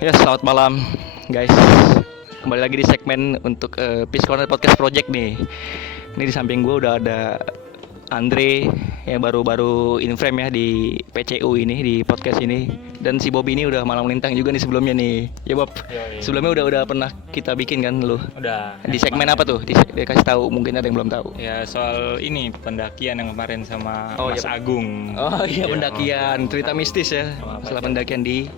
Ya, selamat malam guys. Kembali lagi di segmen untuk Peace Corner Podcast Project nih. Ini di samping gue udah ada Andre yang baru-baru in frame ya di PCU ini, di podcast ini. Dan si Bobby ini udah malang melintang juga nih sebelumnya nih. Ya Bob, Yoi. sebelumnya udah pernah kita bikin kan lu? Udah. Di segmen apa tuh? Dikasih tahu, mungkin ada yang belum tahu. Ya soal ini pendakian yang kemarin sama Oh, Mas iya. Agung. Oh iya, Ya, pendakian, cerita mistis ya. Oh, apa Setelah itu? pendakian di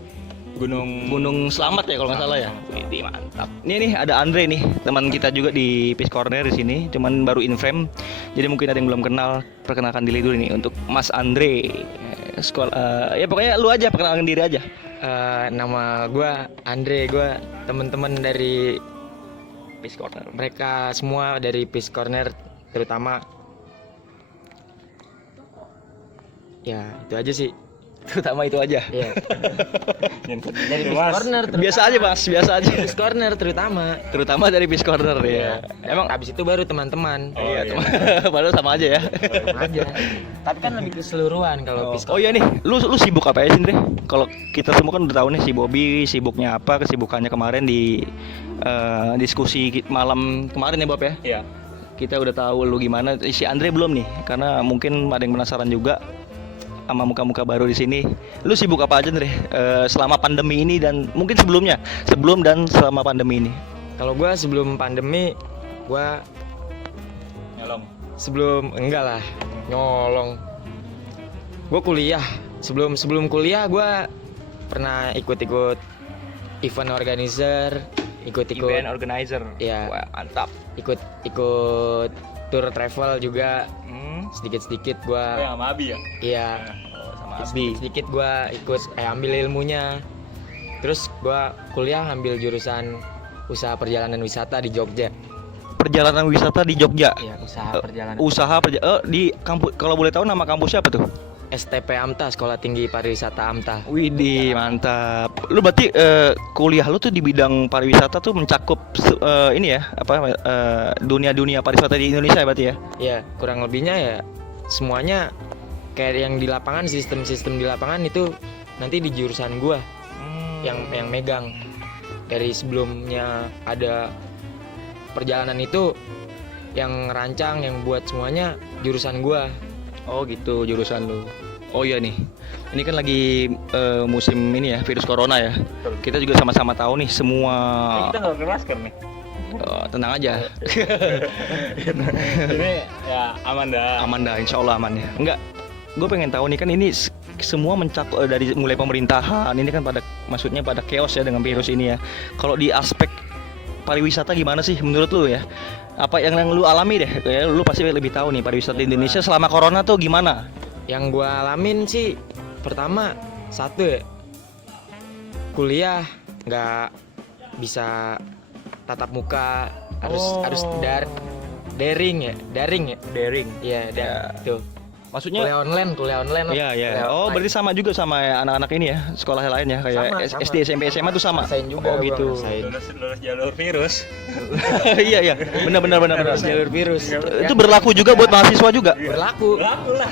Gunung Selamat ya kalau nggak salah ya. Wih, mantap. Ini nih ada Andre nih, teman kita juga di Peace Corner di sini, cuman baru in frame. Jadi mungkin ada yang belum kenal, perkenalkan diri dulu nih untuk Mas Andre. Sekolah ya pokoknya lu aja perkenalkan diri aja. Nama gue Andre, gue teman-teman dari Peace Corner. mereka semua dari Peace Corner, terutama ya itu aja sih. Terutama itu aja. Iya. Dari Peace Corner terutama. Biasa aja Mas, biasa aja. Peace Corner terutama. Terutama dari Peace Corner ya. Emang Abis itu baru teman-teman. Oh, iya, iya. teman. Padahal sama aja ya. Sama aja. Tapi kan lebih keseluruhan kalau Peace Oh Corner. iya nih, lu sibuk apa ya sih Andre? Kalau kita semua kan udah tahu nih si Bobby sibuknya apa, kesibukannya kemarin di diskusi malam kemarin ya Bob ya. Iya. Kita udah tahu lu gimana, si Andre belum nih, karena mungkin ada yang penasaran juga sama muka-muka baru di sini. Lu sibuk apa aja Andre selama pandemi ini dan mungkin sebelum dan selama pandemi ini? Kalau gue sebelum pandemi, gue Nyolong. enggak lah nyolong. Gue kuliah. Sebelum kuliah gue pernah ikut-ikut event organizer, ikut-ikut Event organizer. Iya. Wah, mantap. ikut tour travel juga sedikit gue. Sama Abi ya? Iya, Oh, sama Abi. sedikit gue ikut ambil ilmunya. Terus gue kuliah ambil jurusan usaha perjalanan wisata di Jogja. Perjalanan wisata di Jogja. Iya, usaha perjalanan. Di kampus, kalau boleh tahu nama kampusnya apa tuh? STP AMTA, Sekolah Tinggi Pariwisata AMTA. Widih, mantap. Lu berarti kuliah lu tuh di bidang pariwisata tuh mencakup ini ya, apa dunia-dunia pariwisata di Indonesia ya berarti ya? Ya, kurang lebihnya ya semuanya kayak yang di lapangan, sistem-sistem di lapangan itu nanti di jurusan gua yang megang. Dari sebelumnya ada perjalanan itu yang rancang, yang buat semuanya jurusan gua. Oh gitu jurusan lu. Oh iya nih. Ini kan lagi musim ini ya, virus corona ya. Kita juga sama-sama tahu nih semua. Kita nggak pakai masker nih. Tenang aja. Ini ya aman dah. Aman dah, insya Allah aman ya. Enggak, gue pengen tahu nih kan ini semua mencakup dari mulai pemerintahan ini kan maksudnya pada chaos ya dengan virus ini ya. Kalau di aspek pariwisata gimana sih menurut lu ya? Apa yang lu alami deh? Ya, lu pasti lebih tahu nih pariwisata di Indonesia selama corona tuh gimana? Yang gua alamin sih pertama satu ya, kuliah nggak bisa tatap muka, harus daring ya. Daring. Iya, tuh. Maksudnya Kuliah online lah. Iya, iya. Kuliah Oh, online. berarti sama juga sama ya, anak-anak ini ya, sekolah lain ya, kayak Sama. SD, SMP, SMA tuh sama. Rasain juga Oh, gua, gitu. ngerasain. Lulus jalur virus. Iya, iya. Benar. Jalur virus. Itu berlaku juga buat mahasiswa juga. Berlaku. Laku lah.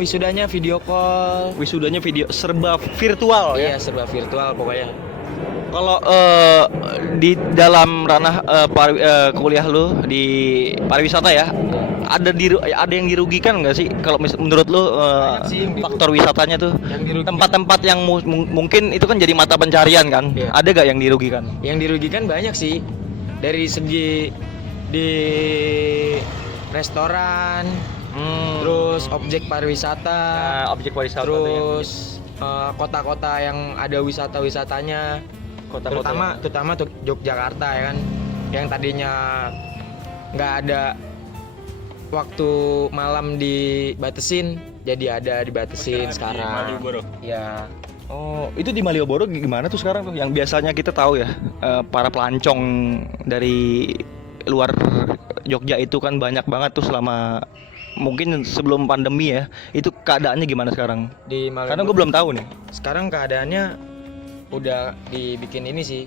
Wisudanya video call. Wisudanya video serba virtual ya. Iya, serba virtual pokoknya. Kalau di dalam ranah kuliah lu di pariwisata ya, ada yang dirugikan nggak sih? Kalau menurut lu Banyak sih yang faktor wisatanya tuh, Yang dirugikan. tempat-tempat yang mungkin itu kan jadi mata pencarian kan? Iya. Ada gak yang dirugikan? Yang dirugikan banyak sih. Dari segi di restoran, terus objek pariwisata, Objek wisata terus kota-kota yang ada wisata-wisatanya, terutama tuh Yogyakarta ya kan, yang tadinya nggak ada waktu malam dibatasin, jadi ada dibatasin sekarang. Malioboro. Ya, Oh, itu di Malioboro gimana tuh sekarang tuh? Yang biasanya kita tahu ya, para pelancong dari luar Jogja itu kan banyak banget tuh selama mungkin sebelum pandemi ya. Itu keadaannya gimana sekarang? di Karena Malioboro gue belum tahu nih. sekarang keadaannya udah dibikin ini sih,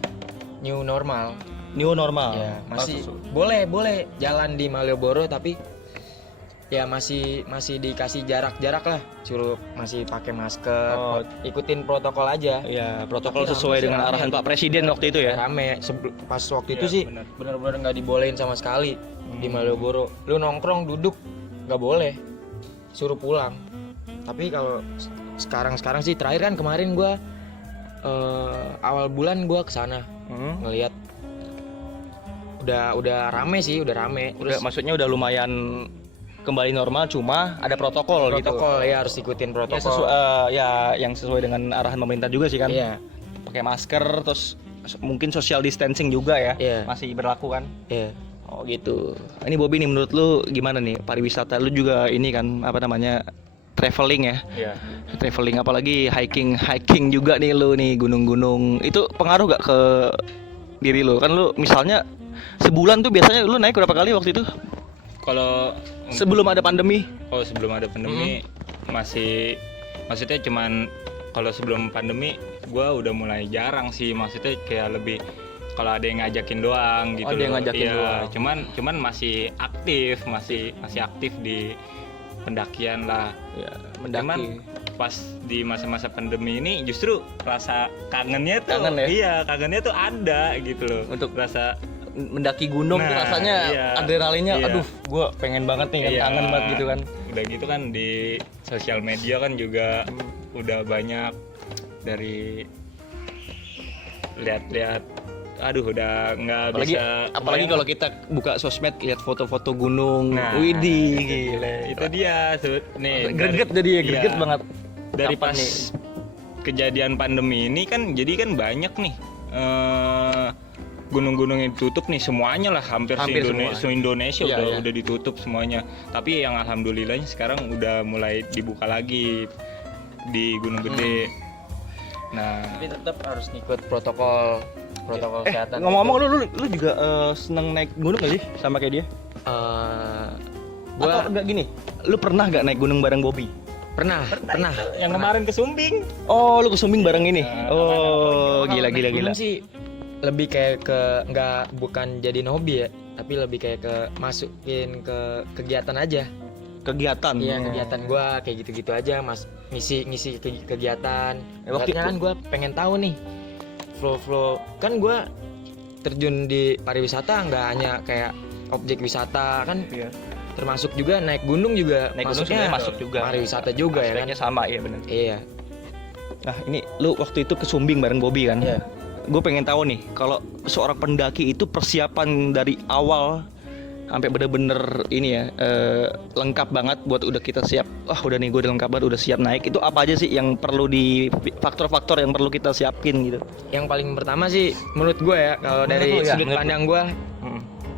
new normal. New normal. Ya, masih boleh jalan di Malioboro, tapi ya masih dikasih jarak lah, suruh masih pakai masker, Oh. ikutin protokol aja. Ya, protokol Tapi sesuai rame dengan sih, arahan rame. Pak Presiden waktu itu ya. Rame pas waktu Iya, itu sih bener. benar-benar nggak dibolehin sama sekali di Malioboro. Lu nongkrong duduk nggak boleh, suruh pulang. Tapi kalau sekarang sih terakhir kan kemarin gua awal bulan gua kesana ngelihat udah rame sih, udah rame. Udah, maksudnya udah lumayan kembali normal, cuma ada protokol, gitu. protokol ya harus ikutin Ya, protokol. yang sesuai dengan arahan pemerintah juga sih kan. Iya, Pakai masker, terus mungkin social distancing juga ya. Iya. Masih berlaku kan. iya. Oh gitu. Ini Bobby nih, menurut lu gimana nih pariwisata? Lu juga ini kan apa namanya, traveling ya. Iya. Traveling, apalagi hiking juga nih lu nih, gunung-gunung. Itu pengaruh gak ke diri lu? Kan lu misalnya sebulan tuh biasanya lu naik berapa kali waktu itu? Kalau Sebelum ada pandemi. sebelum ada pandemi maksudnya cuman kalau sebelum pandemi gua udah mulai jarang sih, maksudnya kayak lebih kalau ada yang ngajakin doang gitu. Oh, ada yang loh. ngajakin Iya, doang. cuman masih aktif di pendakian lah. Ya, Cuman pas di masa-masa pandemi ini justru rasa kangennya tuh Kangen ya? iya, kangennya tuh ada gitu loh. Untuk rasa mendaki gunung tuh Nah, rasanya iya. adrenalinnya, Iya. aduh, gua pengen banget nih kan, Iya. kangen banget gitu kan. Udah gitu kan di sosial media kan juga udah banyak dari lihat-lihat, aduh udah nggak Apalagi bisa apalagi bayang. kalau kita buka sosmed lihat foto-foto gunung, Nah, widih, itu gile. itu dia nih Greget jadi ya, greget iya. banget. Dari Kapan pas nih? kejadian pandemi ini kan jadi kan banyak nih gunung-gunung yang ditutup nih semuanya lah, hampir semua. se-Indonesia Iya, iya. udah ditutup semuanya. Tapi yang alhamdulillahnya sekarang udah mulai dibuka lagi di Gunung Gede. Nah, Tapi tetap harus ngikut protokol kesehatan. Ngomong-ngomong, lu juga seneng naik gunung gak sih sama kayak dia? Atau Gua enggak gini, lu pernah gak naik gunung bareng Bobby? pernah. yang kemarin ke Sumbing. Oh, lu ke Sumbing bareng ini? Nah, Oh, gila. Naik gunung sih lebih kayak ke bukan jadi hobi ya, tapi lebih kayak ke masukin ke kegiatan aja. Kegiatan. Iya, kegiatan gua kayak gitu-gitu aja, Mas. Ngisi kegiatan. Waktu Waktu kan gua pengen tahu nih flow kan gua terjun di pariwisata nggak hanya kayak objek wisata kan, Iya. termasuk juga naik gunung juga. Naik gunung masuknya sebenarnya masuk juga. pariwisata juga ya kan. Aspeknya sama, iya benar. Iya. Nah, ini lu waktu itu ke Sumbing bareng Bobby kan? Iya. Gue pengen tahu nih, kalau seorang pendaki itu persiapan dari awal sampai bener-bener ini ya, lengkap banget buat udah kita siap. Wah, udah nih gue udah lengkap banget, udah siap naik. Itu apa aja sih yang perlu faktor-faktor yang perlu kita siapin gitu? Yang paling pertama sih menurut gue ya, kalau dari Menurut lu ya? sudut Menurut pandang gue,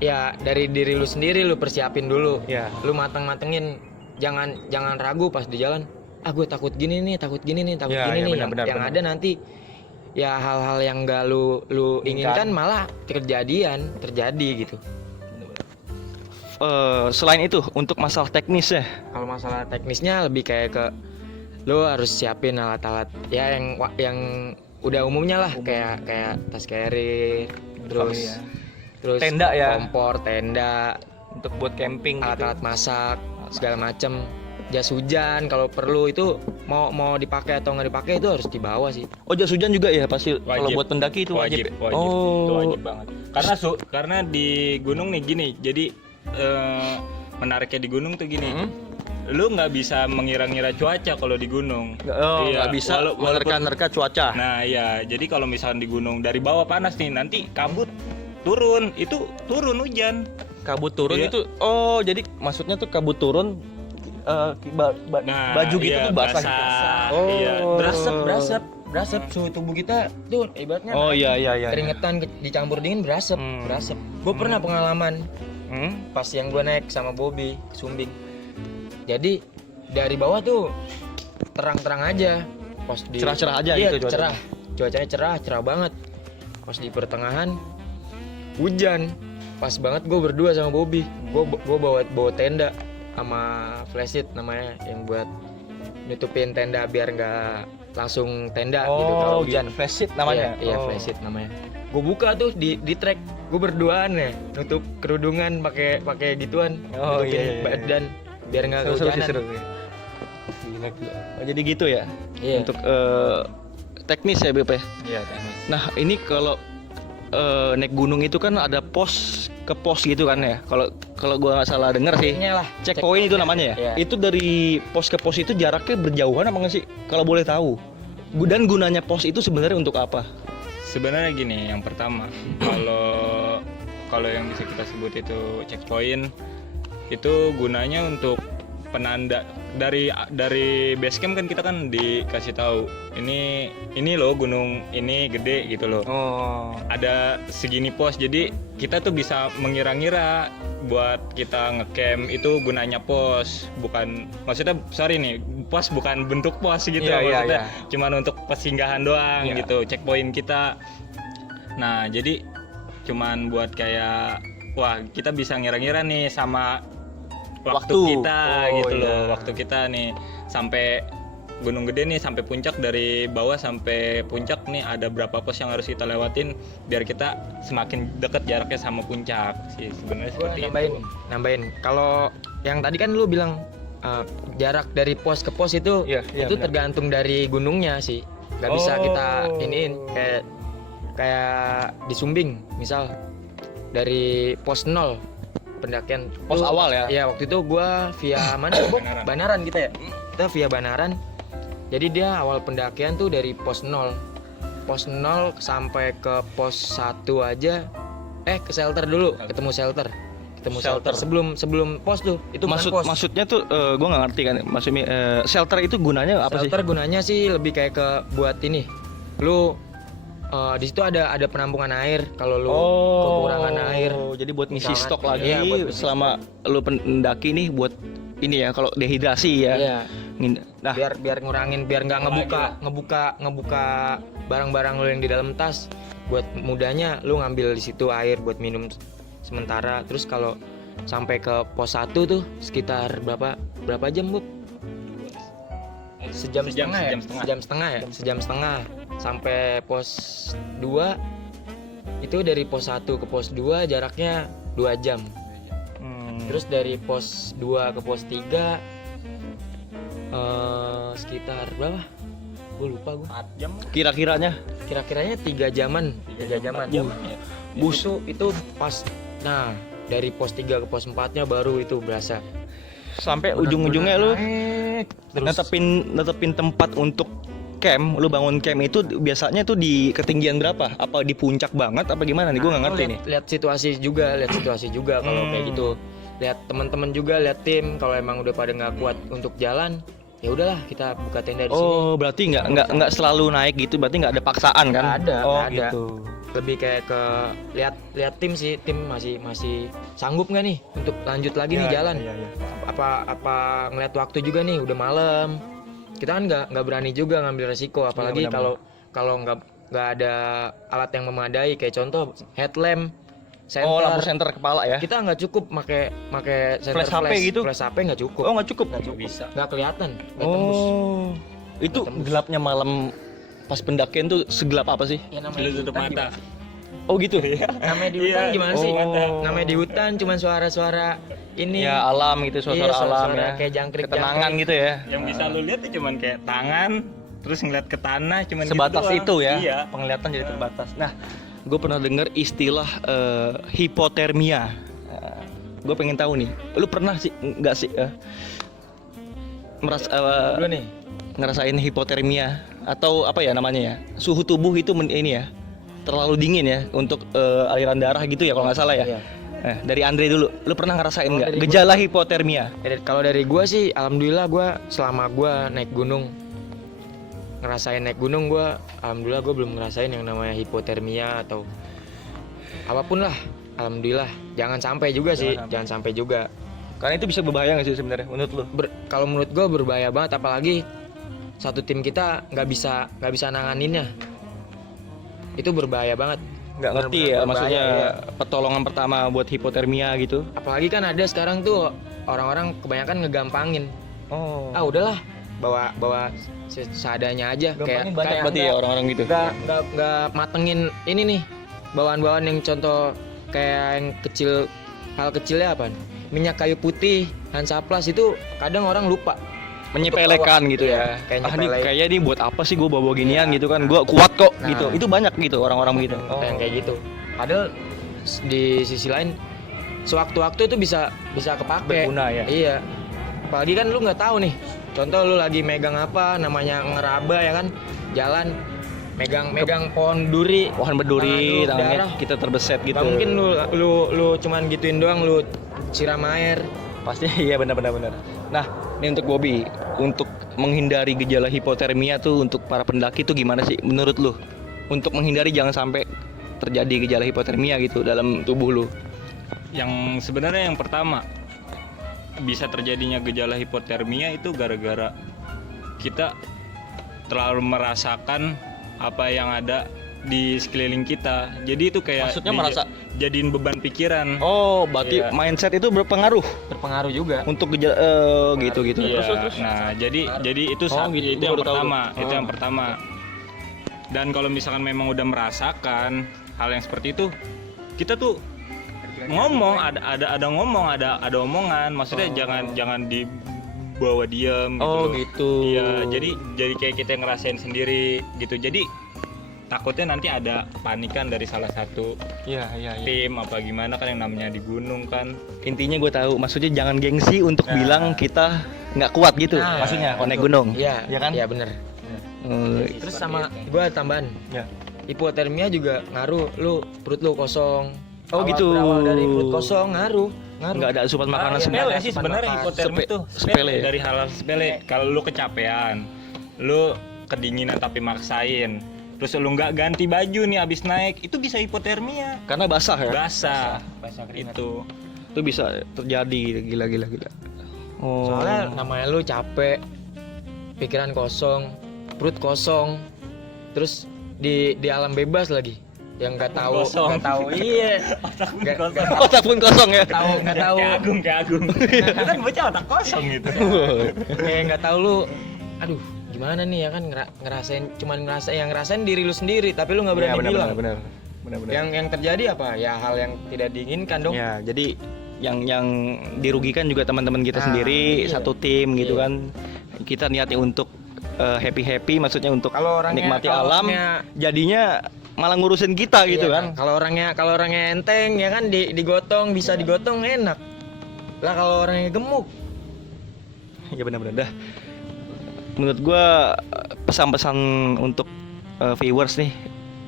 ya dari diri lu sendiri lu persiapin dulu. Ya. Lu mateng-matengin, jangan ragu pas di jalan. Ah, gue takut gini nih, takut gini nih. Ya, ya, Yang benar. ada nanti ya hal-hal yang gak lu inginkan malah terjadi gitu. Selain itu, untuk masalah teknis ya, Kalau masalah teknisnya lebih kayak ke lu harus siapin alat-alat ya yang udah umumnya lah, kayak tas carrier, terus iya. terus Tenda ya. kompor, tenda, untuk buat camping gitu. alat-alat masak segala macem, jas hujan kalau perlu itu mau dipakai atau nggak dipakai itu harus dibawa sih. Oh, jas hujan juga ya pasti kalau Wajib. buat pendaki itu wajib. Wajib, Oh, itu wajib banget. Karena di gunung nih gini, jadi menariknya di gunung tuh gini. Lu nggak bisa mengira-ngira cuaca kalau di gunung. Oh, Iya, nggak bisa walaupun- menerka-nerka cuaca. Nah, iya. Jadi kalau misalnya di gunung dari bawah panas nih, nanti kabut turun, itu turun hujan. Kabut turun Iya. itu, oh jadi maksudnya tuh kabut turun, Nah, baju gitu iya, tuh basah. Oh, iya. Berasap suhu tubuh kita tuh ibaratnya Oh iya. keringetan dicampur dingin berasap. Gue pernah pengalaman pas yang gue naik sama Bobby ke Sumbing. Jadi dari bawah tuh terang-terang aja, pas di Cerah-cerah aja iya, gitu cuacanya. cuacanya cerah banget. Pas di pertengahan hujan, pas banget gue berdua sama Bobby. Gue bawa tenda sama flashlight namanya, yang buat nutupin tenda biar nggak langsung tenda gitu kalau hujan. flashlight namanya. Iya, flashlight namanya. Gue buka tuh di trek, gue berduaan ya, nutup kerudungan pakai gituan, Oh, nutupin iya. badan. biar nggak Seru sih, kehujanan. seru. Gila. Oh, jadi gitu ya Iya. untuk teknis ya BP. Iya, teknis. Nah ini kalau naik gunung itu kan ada pos ke pos gitu kan ya. Kalau gua nggak salah denger sih. Checkpoint-nya lah. Checkpoint itu namanya ya. Iya. Itu dari pos ke pos itu jaraknya berjauhan apa nggak sih? Kalau boleh tahu. Dan gunanya pos itu sebenarnya untuk apa? Sebenarnya gini, yang pertama, kalau yang bisa kita sebut itu checkpoint, itu gunanya untuk penanda dari base camp kan kita kan dikasih tahu ini loh gunung ini gede gitu loh. Oh. Ada segini pos, jadi kita tuh bisa mengira-ngira buat kita ngecamp itu gunanya pos, bukan maksudnya sorry nih, pos bukan bentuk pos gitu, Iya, iya, maksudnya iya. cuman untuk persinggahan doang Iya. gitu, checkpoint kita. Nah jadi cuman buat kayak wah kita bisa ngira-ngira nih sama waktu Waktu. kita Oh, gitu iya. loh, waktu kita nih sampai Gunung Gede nih, sampai puncak, dari bawah sampai puncak nih ada berapa pos yang harus kita lewatin biar kita semakin deket jaraknya sama puncak sih sebenarnya. Gua Seperti nambahin. Kalau yang tadi kan lu bilang jarak dari pos ke pos itu Iya, iya, itu benar. tergantung dari gunungnya sih. Gak bisa Oh. kita iniin kayak di Sumbing misal dari pos 0 pendakian Pos tuh- awal ya? Iya, waktu itu gua via mana? Bob? Banaran. Banaran kita ya. Kita via Banaran. Jadi dia awal pendakian tuh dari pos 0. Pos 0 sampai ke pos 1 aja. Ke shelter dulu, ketemu shelter. Shelter. Sebelum pos tuh. Itu bukan pos. Maksudnya tuh gua nggak ngerti kan. Maksudnya shelter itu gunanya apa sih? Shelter gunanya sih lebih kayak ke buat ini. Lu di situ ada penampungan air kalau lu kekurangan air. Jadi buat ngisi Misalkan, stok lagi iya, buat ngisi selama lu pendaki nih buat ini ya kalau dehidrasi ya. Iya. Nah, Biar ngurangin, biar nggak ngebuka barang-barang lu yang di dalam tas. Buat mudahnya lu ngambil di situ air buat minum sementara. Terus kalau sampai ke pos 1 tuh sekitar berapa jam, Bu? Sejam setengah ya? Sejam setengah. Sampai pos 2 itu dari pos 1 ke pos 2 jaraknya 2 jam. Terus dari pos 2 ke pos 3 sekitar berapa? Gue lupa gue. 4 jam. kira-kiranya Kira-kiranya 3 jaman. 3 jaman. bus Itu pas. Nah, dari pos 3 ke pos 4-nya baru itu berasa. sampai ujung-ujungnya lu naik, terus netepin tempat untuk camp, lu bangun camp itu biasanya tuh di ketinggian berapa? Apa di puncak banget apa gimana nih? Gue nggak ngerti nih. Lihat situasi juga kalau kayak gitu. Lihat teman-teman juga, lihat tim, kalau emang udah pada nggak kuat untuk jalan, ya udahlah kita buka tenda di sini. Oh, berarti nggak selalu naik gitu, berarti nggak ada paksaan kan? Nggak ada, Oh, nggak ada. gitu. Lebih kayak ke lihat tim sih, tim masih sanggup nggak nih untuk lanjut lagi nih jalan. Iya. Apa ngeliat waktu juga nih udah malam, kita kan nggak berani juga ngambil resiko, apalagi benar-benar. kalau nggak ada alat yang memadai, kayak contoh headlamp, center. Oh, lampu senter kepala ya? Kita nggak cukup make center Flash HP gitu? flash HP nggak cukup, Oh, nggak cukup. Bisa. nggak kelihatan, nggak tembus. Oh, itu Tembus. gelapnya malam pas pendakian tuh segelap apa sih? Ya, Lu tutup hutan mata. Oh gitu. namanya di hutan Iya. gimana sih? Oh. Namanya di hutan cuman suara-suara ini. Ya alam gitu, suasana Iya, alam suara-suara ya. kayak jangkrik. Ketenangan gitu ya. Yang bisa lu lihat tuh cuman kayak tangan, terus ngeliat ke tanah cuman Sebatas gitu itu doang. ya. Iya. Penglihatan jadi terbatas. Nah, gue pernah dengar istilah hipotermia. Gue pengen tahu nih, lu pernah sih nggak sih Dulu nih. ngerasain hipotermia atau apa ya namanya ya? Suhu tubuh itu ini ya terlalu dingin ya untuk aliran darah gitu ya kalau nggak salah ya. Iya. Dari Andre dulu, lu pernah ngerasain Kalau nggak dari gejala hipotermia? Kalau dari gua sih, alhamdulillah gua selama gua naik gunung, ngerasain naik gunung, gua alhamdulillah gua belum ngerasain yang namanya hipotermia atau apapun lah. Alhamdulillah, jangan sampai juga sih, jangan sampai juga. Karena itu bisa berbahaya nggak sih sebenarnya menurut lu? Kalau menurut gua berbahaya banget, apalagi satu tim kita nggak bisa nanganinnya. Itu berbahaya banget. Nggak ngerti ya, Berbahaya, maksudnya iya. pertolongan pertama buat hipotermia gitu. Apalagi kan ada sekarang tuh orang-orang kebanyakan ngegampangin. Oh. Ah udahlah, bawa seadanya aja. Gampangnya banyak berarti ya orang-orang gitu. Nggak matengin ini nih bawaan-bawaan yang contoh kayak yang kecil, hal kecilnya apa? minyak kayu putih, Hansaplast itu kadang orang lupa. Menyepelekan gitu ya. Kayak Ah, ini nyepelek. kayaknya ini buat apa sih gue bawa ginian gitu kan? Gue kuat kok Nah. gitu. Itu banyak gitu orang-orang begitu. Yang kayak gitu. Padahal di sisi lain sewaktu-waktu itu bisa kepake. Berguna ya. Iya. Apalagi kan lu nggak tahu nih. Contoh lu lagi megang apa namanya ngeraba ya kan, jalan megang pohon duri. Pohon berduri, Tangan lu tangannya darah. kita terbeset gitu. Nggak mungkin lu cuman gituin doang, lu siram air. Pasti iya benar. Nah, ini untuk Bobby, untuk menghindari gejala hipotermia tuh untuk para pendaki tuh gimana sih menurut lu? Untuk menghindari jangan sampai terjadi gejala hipotermia gitu dalam tubuh lu. Yang sebenarnya yang pertama bisa terjadinya gejala hipotermia itu gara-gara kita terlalu merasakan apa yang ada di sekeliling kita. Jadi itu kayak Maksudnya merasa- jadiin beban pikiran. Oh, berarti Iya. mindset itu berpengaruh Berpengaruh juga. untuk gejala gitu. Iya. Terus. Nah, jadi itu Oh, gitu. itu Gua yang baru tahu pertama, tuh. itu Oh. yang pertama. Dan kalau misalkan memang udah merasakan hal yang seperti itu, kita tuh ngomong, ada omongan. Maksudnya jangan dibawa diam gitu. Oh, loh. gitu. Iya, jadi kayak kita ngerasain sendiri gitu. Jadi takutnya nanti ada panikan dari salah satu Iya. tim apa gimana kan, yang namanya di gunung kan. Intinya gue tahu, maksudnya jangan gengsi untuk Nah. bilang kita nggak kuat gitu. Nah, maksudnya kalau naik betul. gunung. Iya, Iya kan? Iya bener. Terus sama gua tambahan. Ya. Hipotermia juga ngaruh, lu perut lu kosong. Oh, gitu. Berawal dari perut kosong ngaruh. Nggak ada asupan makanan iya. semua. Sepele ada sih asupan sebenarnya makan. hipotermia itu sepele. dari hal sepele. Kalau lu kecapean, lu kedinginan tapi maksain, terus lu nggak ganti baju nih abis naik, itu bisa hipotermia. Karena basah ya. Basah keringat. itu. Itu bisa terjadi gila. Oh. Soalnya namanya lu capek, pikiran kosong, perut kosong, terus di alam bebas lagi, yang nggak tahu, Kosong. nggak tahu, iya, nggak otak pun kosong ya. nggak tahu, Kayak Agung. Itu kan bocah otak kosong gitu. kayak nggak tahu lu, aduh, gimana nih ya kan ngerasain, cuman ngerasain diri lu sendiri, tapi lu nggak berani bilang. benar. Yang terjadi apa? Ya hal yang tidak diinginkan dong. Ya, jadi yang dirugikan juga teman-teman kita Nah, sendiri, iya. satu tim gitu Iya. kan. Kita niatnya untuk happy, maksudnya untuk Kalau orangnya- nikmati kalau alam, orangnya- jadinya malah ngurusin kita gitu Iya, kan. Kalau orangnya enteng ya kan digotong, bisa digotong enak. Lah kalau orangnya gemuk, Ya benar-benar dah. Menurut gua pesan-pesan untuk viewers nih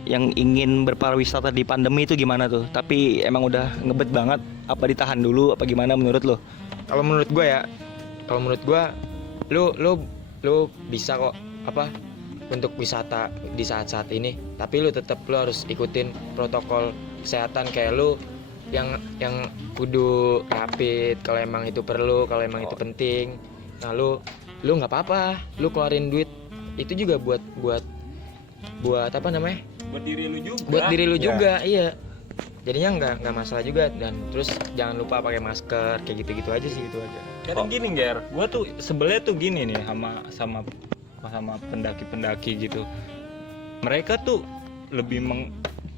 yang ingin berpariwisata di pandemi itu gimana tuh? Tapi emang udah ngebet banget, apa ditahan dulu apa gimana menurut lo? kalau menurut gua lu bisa kok apa untuk wisata di saat-saat ini, tapi lu harus ikutin protokol kesehatan, kayak lu yang kudu rapid kalau emang itu perlu, kalau emang itu penting. Nah lu nggak apa-apa, lu keluarin duit itu juga buat apa namanya, Buat diri lu juga. buat diri lu Ya. juga, iya. Jadinya nggak masalah juga, dan terus jangan lupa pakai masker, kayak gitu-gitu aja sih, gitu aja. Kadang gini Ger, gua tuh sebelnya tuh gini nih sama pendaki-pendaki gitu. Mereka tuh lebih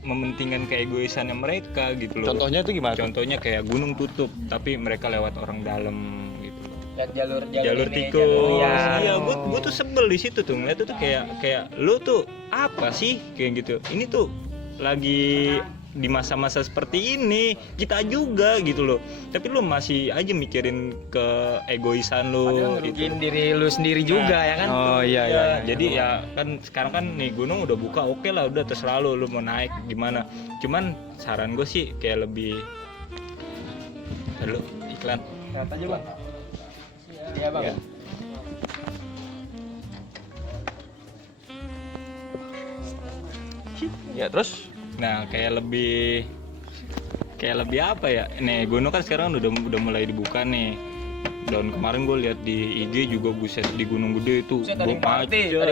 mementingkan keegoisannya mereka gitu loh. Contohnya itu gimana? Contohnya kayak gunung tutup, tapi mereka lewat orang dalam gitu loh. Lihat Jalur tikus. Iya, gua tuh sebel di situ tuh. Ngeliat tuh kayak lu tuh apa sih kayak gitu. Ini tuh lagi di masa-masa seperti ini kita juga gitu loh, tapi lu masih aja mikirin ke egoisan lu Padahal gitu. ngerugiin diri lu sendiri juga ya kan. Oh iya Ya, ya. jadi ya kan sekarang kan nih gunung udah buka, oke lah, udah terserah lu mau naik gimana. Cuman saran gue sih kayak lebih lu iklan. Lihat aja bang. Iya bang. Ya. Ya terus Nah kayak lebih apa ya? Nih gunung kan sekarang udah mulai dibuka nih. Dan kemarin gue lihat di IG juga, buset, di Gunung Gede itu Ada yang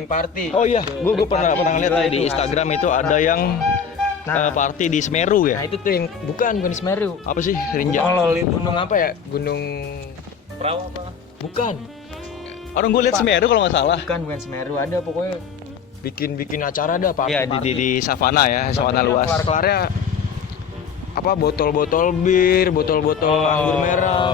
party. oh iya, gue pernah lihat di Instagram itu ada yang Nah. party di Semeru Nah ya. itu tuh yang bukan di Semeru. Apa sih? Rinjani. Tolol itu gunung apa ya? Gunung Perahu apa? bukan Orang gue lihat Semeru kalau nggak salah. bukan Semeru, ada pokoknya bikin acara ada party. Iya di savana ya, savana luas. Kelar-kelarnya apa botol-botol bir, botol-botol anggur merah.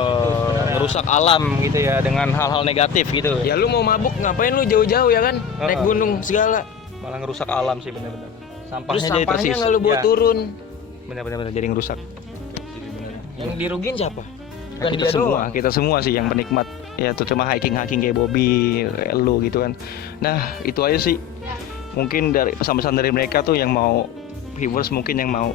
Ngerusak alam gitu ya dengan hal-hal negatif gitu. Ya lu mau mabuk ngapain lu jauh-jauh ya kan? Naik gunung segala. Malah ngerusak alam sih benar-benar. Terus Sampahnya jadi sampahnya tersis. nggak lu bawa Ya, turun. benar-benar jadi ngerusak. Yang dirugiin siapa? Bukan kita dia semua, doang. kita semua sih yang penikmat ya terutama hiking kayak Bobby, lu gitu kan. Nah, itu aja sih. Mungkin dari pesan-pesan dari mereka tuh yang mau viewers mungkin yang mau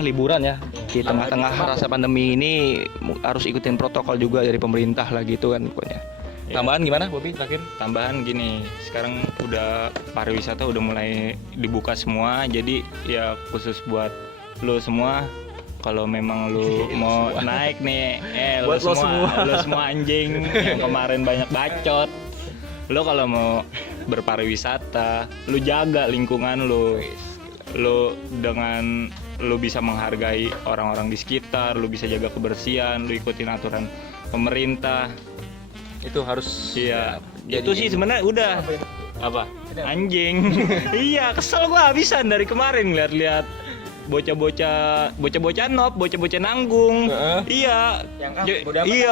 liburan ya di tengah-tengah rasa pandemi ini harus ikutin protokol juga dari pemerintah lah gitu kan pokoknya. Ya. Tambahan gimana Bobby terakhir? Tambahan gini, sekarang udah pariwisata udah mulai dibuka semua, jadi ya khusus buat lu semua, kalau memang lu mau naik nih, Buat lo lu semua anjing yang kemarin banyak bacot, lu kalau mau berpariwisata, lu jaga lingkungan lu dengan lu bisa menghargai orang-orang di sekitar, lu bisa jaga kebersihan, lu ikutin aturan pemerintah. Itu harus Iya, itu sih sebenarnya udah apa? Anjing. Iya, kesel gua habisan dari kemarin lihat-lihat bocah-bocah nob, bocah-bocah nanggung. Iya.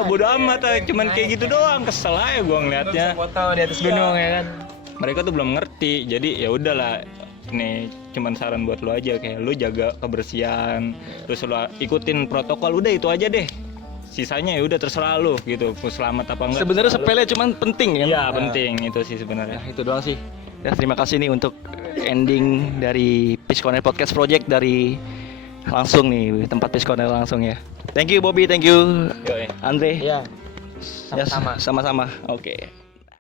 Bodo amat, cuman kayak gitu doang, kesel aja gua ngeliatnya. Foto di atas gunung ya kan. Mereka tuh belum ngerti. Jadi ya udahlah. Nih, cuman saran buat lu aja, kayak lu jaga kebersihan, terus lu ikutin protokol, udah itu aja deh. Sisanya ya udah terserah lu gitu, mau selamat apa enggak. sebenarnya sepele cuman penting kan? Iya, penting itu sih sebenarnya. Nah, itu doang sih. Ya, terima kasih nih untuk ending dari Peace Corner Podcast Project dari langsung nih tempat Peace Corner langsung ya. Thank you Bobby, thank you Yoi. Andre. Iya. Ya, Sama-sama. sama-sama. Oke.